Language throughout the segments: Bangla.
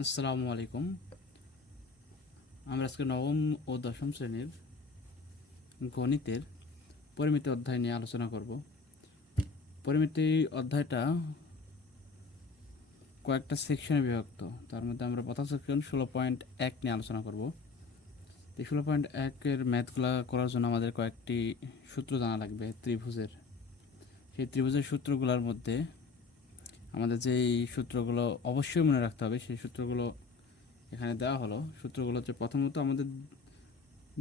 আসসালামু আলাইকুম। আমরা আজকে নবম ও দশম শ্রেণীর গণিতের পরিমিতি অধ্যায় নিয়ে আলোচনা করব। পরিমিতি অধ্যায়টা কয়েকটা সেকশনে বিভক্ত। তার মধ্যে আমরা প্রথম সেকশন 16.1 নিয়ে আলোচনা করব। এই 16.1-এর ম্যাথগুলো করার জন্য আমাদের কয়েকটি সূত্র জানা লাগবে ত্রিভুজের। সেই ত্রিভুজের সূত্রগুলোর মধ্যে আমাদের যেই সূত্রগুলো অবশ্যই মনে রাখতে হবে সেই সূত্রগুলো এখানে দেওয়া হলো। সূত্রগুলো হচ্ছে, প্রথমত আমাদের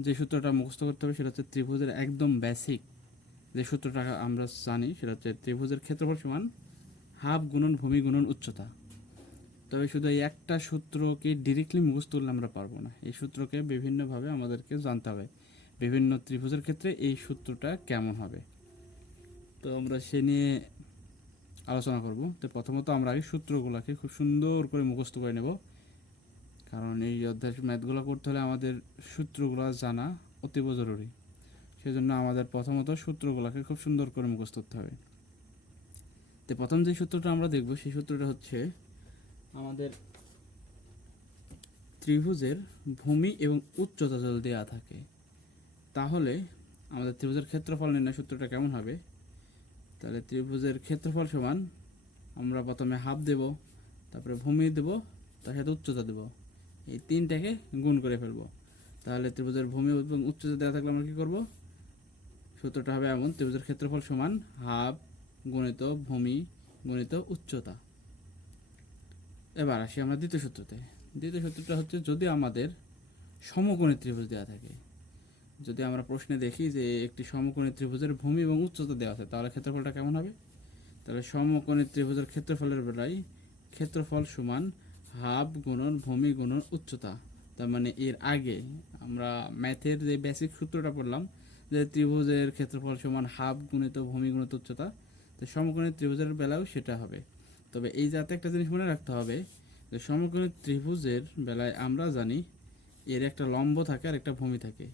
যে সূত্রটা মুখস্থ করতে হবে সেটা হচ্ছে ত্রিভুজের একদম বেসিক যে সূত্রটা আমরা জানি সেটা হচ্ছে ত্রিভুজের ক্ষেত্রফল সমান হাফ গুণন ভূমি গুণন উচ্চতা। তবে শুধু এই একটা সূত্রকে ডিরেক্টলি মুখস্থ করলে আমরা পারবো না। এই সূত্রকে বিভিন্নভাবে আমাদেরকে জানতে হবে, বিভিন্ন ত্রিভুজের ক্ষেত্রে এই সূত্রটা কেমন হবে। তো আমরা সে নিয়ে আলোচনা করব। তো প্রথমত আমরা এই সূত্রগুলোকে খুব সুন্দর করে মুখস্থ করে নেব, কারণ এই অধ্যায় ম্যাথগুলো করতে হলে আমাদের সূত্রগুলো জানা অতীব জরুরি। সেজন্য আমাদের প্রথমত সূত্রগুলোকে খুব সুন্দর করে মুখস্থ করতে হবে। তো প্রথম যে সূত্রটা আমরা দেখব সেই সূত্রটা হচ্ছে আমাদের ত্রিভুজের ভূমি এবং উচ্চতা যদি দেওয়া থাকে তাহলে আমাদের ত্রিভুজের ক্ষেত্রফল নির্ণয় সূত্রটা কেমন হবে। তাহলে ত্রিভুজের ক্ষেত্রফল সমান আমরা প্রথমে হাফ দেব, তারপরে ভূমি দেব, তার সাথে উচ্চতা দেব, এই তিনটাকে গুণ করে ফেলব। তাহলে ত্রিভুজের ভূমি এবং উচ্চতা দেওয়া থাকলে আমরা কী করব, সূত্রটা হবে এমন: ত্রিভুজের ক্ষেত্রফল সমান হাফ গুণিত ভূমি গুণিত উচ্চতা। এবার আসি আমরা দ্বিতীয় সূত্রতে। দ্বিতীয় সূত্রটা হচ্ছে, যদি আমাদের সমকোণী ত্রিভুজ দেওয়া থাকে, যদি আমরা প্রশ্নে দেখি যে একটি সমকোণী ত্রিভুজের ভূমি এবং উচ্চতা দেওয়া আছে তাহলে ক্ষেত্রফলটা কেমন হবে। তাহলে সমকোণী ত্রিভুজের ক্ষেত্রফলের বেলায় ক্ষেত্রফল সমান হাফ গুণন ভূমি গুণন উচ্চতা। তার মানে এর আগে আমরা ম্যাথের যে বেসিক সূত্রটা পড়লাম যে ত্রিভুজের ক্ষেত্রফল সমান হাফ গুণিত ভূমি গুণিত উচ্চতা, তো সমকোণী ত্রিভুজের বেলাও সেটা হবে। তবে এই যাতে একটা জিনিস মনে রাখতে হবে যে সমকোণী ত্রিভুজের বেলায় আমরা জানি এর একটা লম্ব থাকে আর একটা ভূমি থাকে।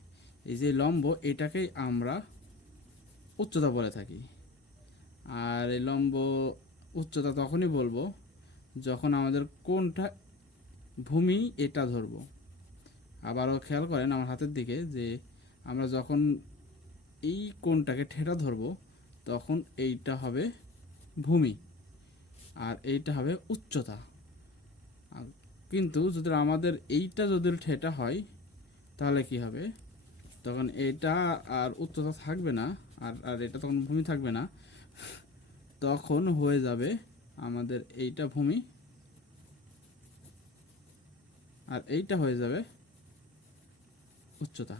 এই যে লম্ব, এটাকেই আমরা উচ্চতা বলে থাকি। আর এই লম্ব উচ্চতা তখনই বলবো যখন আমাদের কোনটা ভূমি এটা ধরবো। আবারও খেয়াল করেন আমার হাতের দিকে, যে আমরা যখন এই কোণটাকে ঠেটা ধরবো তখন এইটা হবে ভূমি আর এইটা হবে উচ্চতা। কিন্তু যদি আমাদের এইটা যদি ঠেটা হয় তাহলে কি হবে, তখন এটা আর উচ্চতা থাকবে না, আর এটা তখন ভূমি থাকবে না, তখন হয়ে যাবে আমাদের এইটা ভূমি আর এইটা হয়ে যাবে উচ্চতা।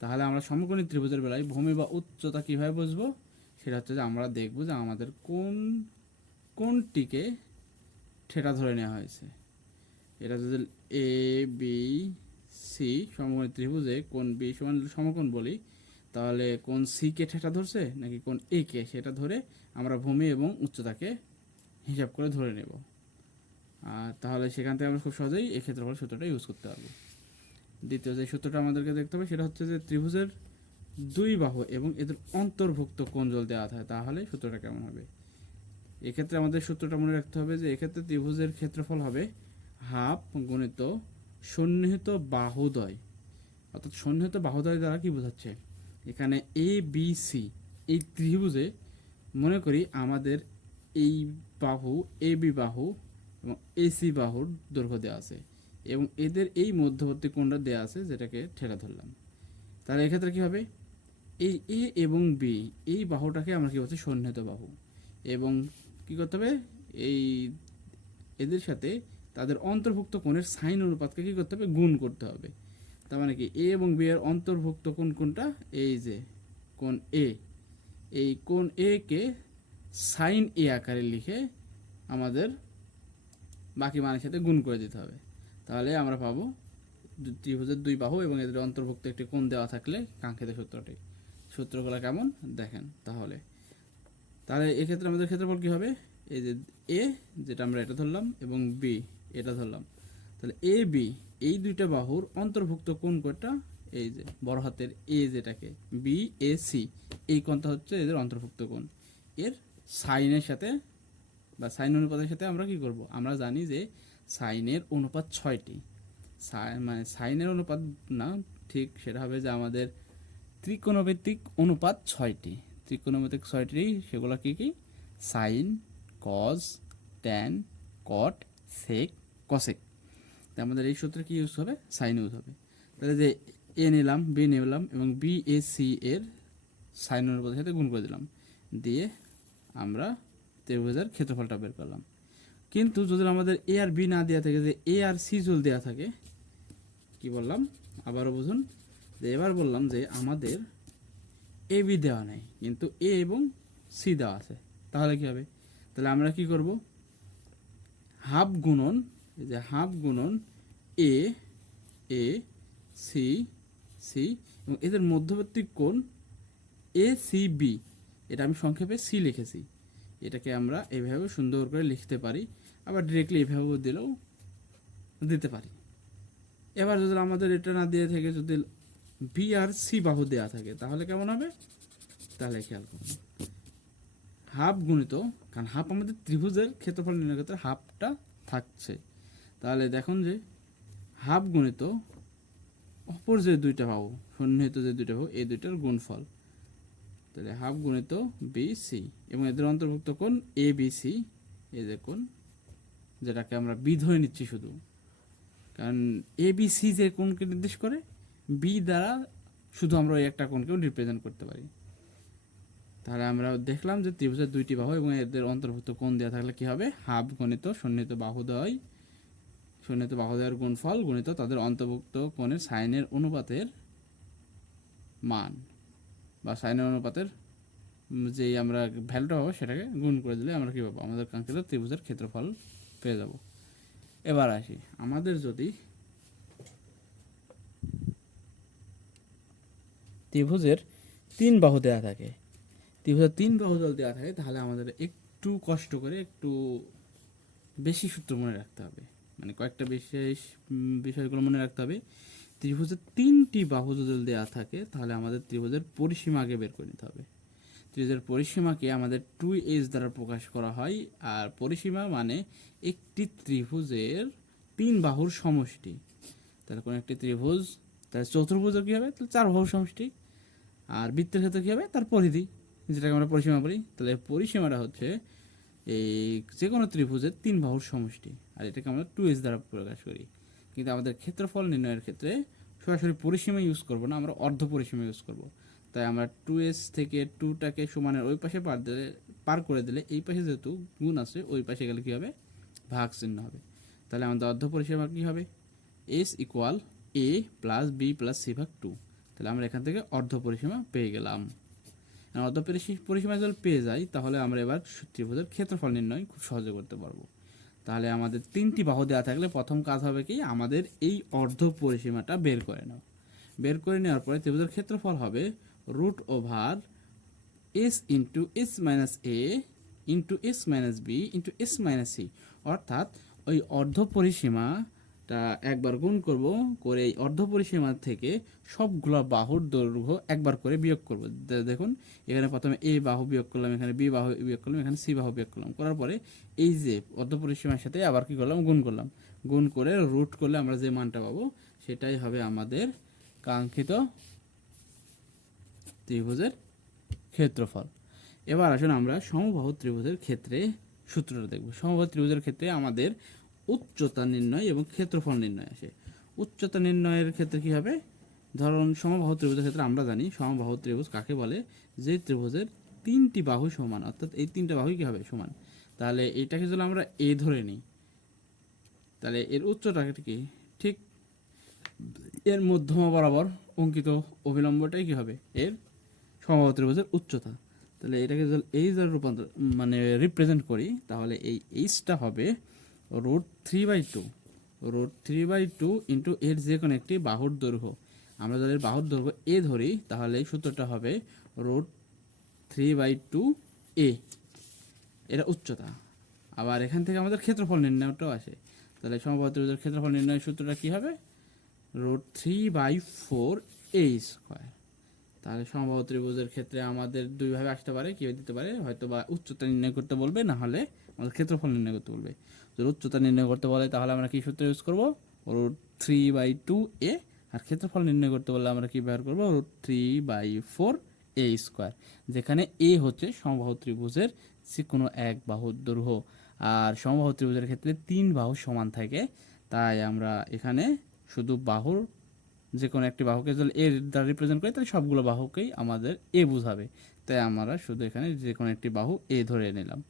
তাহলে আমরা সমকোণী ত্রিভুজের বেলায় ভূমি বা উচ্চতা কিভাবে বুঝবো, সেটা হচ্ছে যে আমরা দেখব যে আমাদের কোনটিকে ঠেটা ধরে নেওয়া হয়েছে। এটা যদি এ বি সি সমকোণী ত্রিভুজে কোণ বি সমান সমকোণ বলি, তাহলে কোণ সি কে ঠেটা ধরছে নাকি কোণ এ কে, সেটা ধরে আমরা ভূমি এবং উচ্চতাকে হিসাব করে ধরে নেব। আর তাহলে সেখান থেকে আমরা খুব সহজেই এই ক্ষেত্রফল সূত্রটা ইউজ করতে পারবো। দ্বিতীয় যে সূত্রটা আমাদেরকে দেখতে হবে সেটা হচ্ছে যে ত্রিভুজের দুই বাহু এবং এদের অন্তর্ভুক্ত কোণ যদি দেওয়া থাকে তাহলে সূত্রটা কেমন হবে। এক্ষেত্রে আমাদের সূত্রটা মনে রাখতে হবে যে এক্ষেত্রে ত্রিভুজের ক্ষেত্রফল হবে হাফ গুণিত সন্নিহিত বাহুদ্বয়। অর্থাৎ সন্নিহিত বাহুদ্বয় দ্বারা কি বোঝাচ্ছে, এখানে এ বি সি এই ত্রিভুজে মনে করি আমাদের এই বাহু এ বি বাহু এবং এসি বাহুর দৈর্ঘ্য দেওয়া আছে এবং এদের এই মধ্যবর্তী কোণটা দেওয়া আছে যেটাকে ঠেলা ধরলাম। তাহলে এক্ষেত্রে কী হবে, এই এ এবং বি এই বাহুটাকে আমরা কী বলছি সন্নিহিত বাহু, এবং কী করতে হবে এই এদের সাথে তাদের অন্তর্ভুক্ত কোণের সাইন অনুপাতকে কী করতে হবে গুণ করতে হবে। তার মানে কি এ এবং বি এর অন্তর্ভুক্ত কোণ কোনটা, এই যে কোণ এ, এই কোণ এ কে সাইন এ আকারে লিখে আমাদের বাকি মানের সাথে গুণ করে দিতে হবে। তাহলে আমরা পাবো ত্রিভুজের দুই বাহু এবং এদের অন্তর্ভুক্ত একটি কোণ দেওয়া থাকলে কাঙ্ক্ষিত সূত্রটি। সূত্রগুলো কেমন দেখেন তাহলে। তাহলে এক্ষেত্রে আমাদের ক্ষেত্রফল কী হবে, এই যে এ যেটা আমরা এটা ধরলাম এবং বি এটা ধরলাম, তাহলে এ বি এই দুইটা বাহুর অন্তর্ভুক্ত কোণ কোণটা, এই যে বড় হাতের এ যেটাকে বি এ সি, এই কোণটা হচ্ছে এদের অন্তর্ভুক্ত কোণ। এর সাইনের সাথে বা সাইন অনুপাতের সাথে আমরা কি করব, আমরা জানি যে সাইনের অনুপাত 6টি। মানে সাইনের অনুপাত না, ঠিক সেটা হবে যে আমাদের ত্রিকোণমিতিক অনুপাত 6টি। ত্রিকোণমিতিক 6টি, সেগুলো কি কি? সাইন, কজ, ট্যান, কট, সেক, কসেক। তা আমাদের এই সূত্রে কি ইউজ হবে? সাইন ইউজ হবে। তাহলে যে এ নিলাম, বি নিলাম এবং বি এ সি এর সাইন অনুপাতের সাথে গুণ করে দিলাম, দিয়ে আমরা ত্রিভুজের ক্ষেত্রফলটা বের করলাম। কিন্তু যদি আমাদের এ আর বি না দেওয়া থাকে, যে এ আর সি যদি দেওয়া থাকে, কি বললাম আবারও বুঝুন, যে এবার বললাম যে আমাদের এ বি দেওয়া নেই কিন্তু এ এবং সি দেওয়া আছে, তাহলে কি হবে? তাহলে আমরা কি করব? হাফ গুণন, এই যে হাফ গুণন এ এ সি সি এবং এদের মধ্যবর্তী কোণ এ সি বি, এটা আমি সংক্ষেপে সি লিখেছি। এটাকে আমরা এভাবে সুন্দর করে লিখতে পারি, আবার ডিরেক্টলি এভাবেও দিলেও দিতে পারি। এবার যদি আমাদের এটা না দিয়ে থাকে, যদি বি আর সি বাহু দেওয়া থাকে, তাহলে কেমন হবে? তাহলে খেয়াল করুন, হাফ গুণিত, কারণ হাফ আমাদের ত্রিভুজের ক্ষেত্রফল নির্ণয় ক্ষেত্রে হাফটা থাকছে, তাহলে দেখুন যে হাফ গুণিত অপর যে দুইটা বাহু, সন্নিহিত যে দুইটা বাহু, এই দুইটার গুণফল। তাহলে হাফ গুণিত বি সি এবং এদের অন্তর্ভুক্ত কোণ এ বি সি, এই যে কোণ, যেটাকে আমরা বি ধরে নিচ্ছি শুধু, কারণ এ বি সি যে কোণকে নির্দেশ করে, বি দ্বারা শুধু আমরা ওই একটা কোণকেও রিপ্রেজেন্ট করতে পারি। তাহলে আমরা দেখলাম যে ত্রিভুজের দুইটি বাহু এবং এদের অন্তর্ভুক্ত কোণ দেওয়া থাকলে কি হবে? হাফ গণিত সন্নিহিত বাহুদ্বয়, সন্নিহিত বাহুদ্বয়ের গুণফল গণিত তাদের অন্তর্ভুক্ত কোণের সাইনের অনুপাতের মান, বা সাইনের অনুপাতের যেই আমরা ভ্যালুটা পাবো সেটাকে গুণ করে দিলে আমরা কী পাবো? আমাদের কাঙ্ক্ষিত ত্রিভুজের ক্ষেত্রফল পেয়ে যাব। এবার আসি, আমাদের যদি ত্রিভুজের 3 বাহু দেওয়া থাকে, ত্রিভুজের 3 বাহু যদি দেওয়া থাকে, তাহলে আমাদের একটু কষ্ট করে একটু বেশি সূত্র মনে রাখতে হবে, মানে কয়েকটা বিশেষ বিষয়গুলো মনে রাখতে হবে। ত্রিভুজের 3টি বাহু যদি দেওয়া থাকে, তাহলে আমাদের ত্রিভুজের পরিসীমা আগে বের করে নিতে হবে। ত্রিভুজের পরিসীমাকে আমাদের 2h দ্বারা প্রকাশ করা হয়, আর পরিসীমা মানে একটি ত্রিভুজের 3 বাহুর সমষ্টি। তাহলে কোনো একটি ত্রিভুজ, তাহলে চতুর্ভুজও কী হবে? তাহলে 4 বাহুর সমষ্টি। আর বৃত্তের ক্ষেত্রে কী হবে? তার পরিধি, যেটাকে আমরা পরিসীমা বলি। তাহলে পরিসীমাটা হচ্ছে এই যে কোনো ত্রিভুজের 3 বাহুর সমষ্টি, আর এটাকে আমরা 2h দ্বারা প্রকাশ করি। কিন্তু আমাদের ক্ষেত্রফল নির্ণয়ের ক্ষেত্রে সরাসরি পরিসীমা ইউজ করব না, আমরা অর্ধ পরিসীমা ইউজ করব। তাই আমরা 2h থেকে 2টাকে সমানের ওই পাশে পার করে দিলে, এই পাশে যেহেতু গুণ আছে, ওই পাশে গেলে কী হবে? ভাগ চিহ্ন হবে। তাহলে আমাদের অর্ধ পরিসীমা কী হবে? s equal a plus B plus C ভাগ 2। তাহলে আমরা এখান থেকে অর্ধ পরিসীমা পেয়ে গেলাম। অর্ধ পরিসীমা যদি পেয়ে যাই, তাহলে আমরা এবার ত্রিভুজের ক্ষেত্রফল নির্ণয় খুব সহজে করতে পারবো। তাহলে আমাদের 3টি বাহু দেওয়া থাকলে প্রথম কাজ হবে কি? আমাদের এই অর্ধ পরিসীমাটা বের করে নাও। বের করে নেওয়ার পরে ত্রিভুজের ক্ষেত্রফল হবে root over s into s minus a into s minus b into s minus c, অর্থাৎ ওই অর্ধ পরিসীমাটা একবার গুণ করব, করে এই অর্ধ পরিসীমা থেকে সবগুলো বাহুর দৈর্ঘ্য একবার করে বিয়োগ করব। দেখুন এখানে প্রথমে এ বাহু বিয়োগ করলাম, এখানে বি বাহু বিয়োগ করলাম, এখানে সি বাহু বিয়োগ করলাম, করার পরে এই যে অর্ধ পরিসীমার সাথে আবার কি করলাম? গুণ করলাম। গুণ করে রুট করলে আমরা যে মানটা পাবো সেটাই হবে আমাদের কাঙ্ক্ষিত ত্রিভুজের ক্ষেত্রফল। এবার আসুন আমরা সমবাহু ত্রিভুজের ক্ষেত্রে সূত্রটা দেখব। সমবাহু ত্রিভুজের ক্ষেত্রে আমাদের উচ্চতা নির্ণয় এবং ক্ষেত্রফল নির্ণয় আসে। উচ্চতা নির্ণয়ের ক্ষেত্রে কি হবে? ধরুন সমবাহু ত্রিভুজের ক্ষেত্রে আমরা জানি সমবাহু ত্রিভুজ কাকে বলে? যে ত্রিভুজের 3টি বাহু সমান, অর্থাৎ এই 3টা বাহুই কি হবে? সমান। তাহলে এটাকে যদি আমরা এ ধরে নিই, তাহলে এর উচ্চতাটা কি? ঠিক এর মধ্যমা বরাবর অঙ্কিত অভিলম্বটাই কি হবে? এর সমবাহু ত্রিভুজের উচ্চতা। তাহলে এটাকে যদি এইচ দ্বারা রূপান্তর মানে রিপ্রেজেন্ট করি, তাহলে এই এইচটা হবে √3/2, √3/2 ইন্টু এর যে কোনো একটি বাহুর দৈর্ঘ্য। আমরা যদি বাহুর দৈর্ঘ্য এ ধরি, তাহলে এই সূত্রটা হবে √3/2 এ, এটা উচ্চতা। আবার এখান থেকে আমাদের ক্ষেত্রফল নির্ণয়টাও আসে। তাহলে সমবাহু ত্রিভুজের ক্ষেত্রফল নির্ণয়ের সূত্রটা কী হবে? √3/4 a স্কোয়ার। তাহলে সমবাহু ত্রিভুজের ক্ষেত্রে আমাদের দুইভাবে আসতে পারে, কীভাবে দিতে পারে? হয়তো বা উচ্চতা নির্ণয় করতে বলবে, না হলে আমাদের ক্ষেত্রফল নির্ণয় করতে বলবে। যদি উচ্চতা নির্ণয় করতে বলে তাহলে আমরা কি সূত্র ইউজ করব, √3/2a। আর ক্ষেত্রফল নির্ণয় করতে বললে আমরা কি ব্যবহার করব, √3/4a², যেখানে a হচ্ছে সমবাহু ত্রিভুজের যে কোনো এক বাহুর দৈর্ঘ্য। আর সমবাহু ত্রিভুজের ক্ষেত্রে 3 বাহু সমান থাকে, তাই আমরা এখানে শুধু বাহুর যে কোনো একটি বাহুকে যদি এ দ্বারা রিপ্রেজেন্ট করি তাহলে সবগুলো বাহুকেই আমাদের এ বোঝাবে, তাই আমরা শুধু এখানে যে কোনো একটি বাহু এ ধরে নিলাম।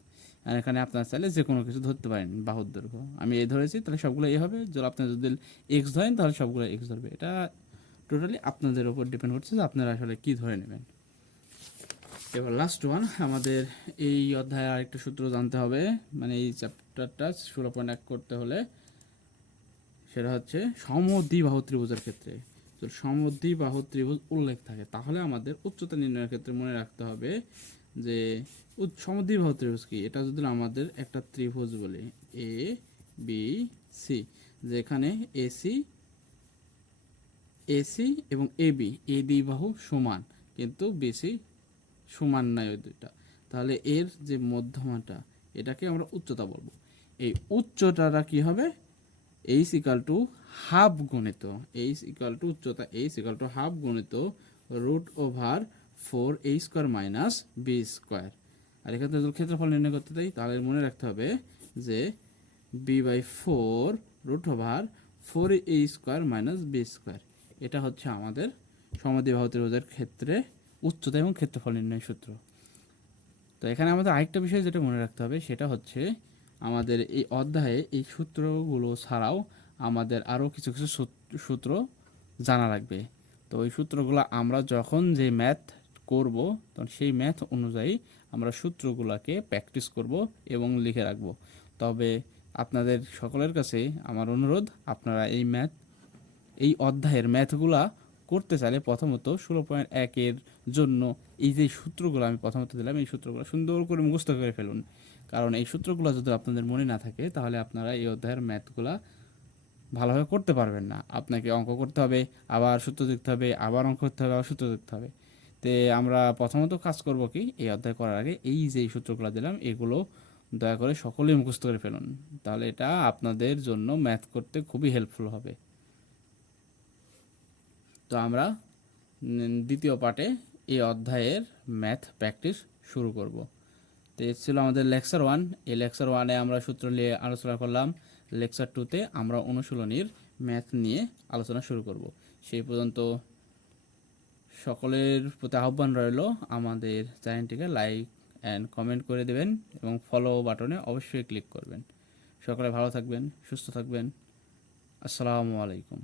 আর এখানে আপনারা চাইলে যে কোনো কিছু ধরতে পারেন বাহুর দৈর্ঘ্য, আমি এ ধরেছি তাহলে সবগুলো এ হবে, যদি আপনারা যদি এক্স ধরেন তাহলে সবগুলো এক্স ধরবে। এটা টোটালি আপনাদের উপর ডিপেন্ড করছে যে আপনারা আসলে কি ধরে নেবেন। এবার লাস্ট ওয়ান, আমাদের এই অধ্যায়ে আরেকটা সূত্র জানতে হবে, মানে এই চ্যাপ্টারটা 16.1 করতে হলে, সেটা হচ্ছে সমদ্বিবাহু ত্রিভুজের ক্ষেত্রে যদি সমদ্বিবাহু ত্রিভুজ উল্লেখ থাকে তাহলে আমাদের উচ্চতা নির্ণয়ের ক্ষেত্রে মনে রাখতে হবে যে সমদ্বিবাহু ত্রিভুজ কি। এটা যদি আমাদের একটা ত্রিভুজ বলি এ বি সি, যেখানে এসি এসি এবং এবি এই দুই বাহু সমান কিন্তু বেশি সমান নয় ওই দুইটা, তাহলে এর যে মধ্যমাটা এটাকে আমরা উচ্চতা বলবো। এই উচ্চতাটা কি হবে, এইচ ইকাল টু হাফ গুণিত উচ্চতা এইচ ইকাল টু হাফ গুণিত √4a² মাইনাস b²। আর এক্ষেত্রে যদি ক্ষেত্রফল নির্ণয় করতে চাই তাহলে মনে রাখতে হবে যে b/4 √4a² মাইনাস b², এটা হচ্ছে আমাদের সমদ্বিবাহু ত্রিভুজের ক্ষেত্রে উচ্চতা এবং ক্ষেত্রফল নির্ণয় সূত্র। তো এখানে আমাদের আরেকটা বিষয় যেটা মনে রাখতে হবে সেটা হচ্ছে আমাদের এই অধ্যায়ে এই সূত্রগুলো ছাড়াও আমাদের আরও কিছু কিছু সূত্র জানা লাগবে। তো ওই সূত্রগুলো আমরা যখন যে ম্যাথ করব তখন সেই ম্যাথ অনুযায়ী আমরা সূত্রগুলোকে প্র্যাকটিস করব এবং লিখে রাখব। তবে আপনাদের সকলের কাছে আমার অনুরোধ, আপনারা এই অধ্যায়ের ম্যাথগুলা করতে চাইলে প্রথমত 16.1-এর জন্য এই যে সূত্রগুলো আমি প্রথমত দিলাম এই সূত্রগুলো সুন্দর করে মুখস্থ করে ফেলুন, কারণ এই সূত্রগুলো যদি আপনাদের মনে না থাকে তাহলে আপনারা এই অধ্যায়ের ম্যাথগুলা ভালোভাবে করতে পারবেন না। আপনাকে অঙ্ক করতে হবে, আবার সূত্র দেখতে হবে, আবার অঙ্ক করতে হবে, আবার সূত্র দেখতে হবে। তে আমরা প্রথমত কাজ করব কি, এই অধ্যায় করার আগে এই যে সূত্রগুলো দিলাম এগুলো দয়া করে সকলেই মুখস্থ করে ফেলুন, তাহলে এটা আপনাদের জন্য ম্যাথ করতে খুবই হেল্পফুল হবে। তো আমরা দ্বিতীয় পার্টে এই অধ্যায়ের ম্যাথ প্র্যাকটিস শুরু করব। তো এ ছিল আমাদের লেকচার 1। এই লেকচার 1-এ আমরা সূত্র নিয়ে আলোচনা করলাম। লেকচার 2-তে আমরা অনুশীলনীর ম্যাথ নিয়ে আলোচনা শুরু করব। সেই পর্যন্ত সকলের প্রতি আহ্বান রইল আমাদের চ্যানেলটিকে লাইক অ্যান্ড কমেন্ট করে দেবেন এবং ফলো বাটনে অবশ্যই ক্লিক করবেন। সকলে ভালো থাকবেন, সুস্থ থাকবেন। আসসালামু আলাইকুম।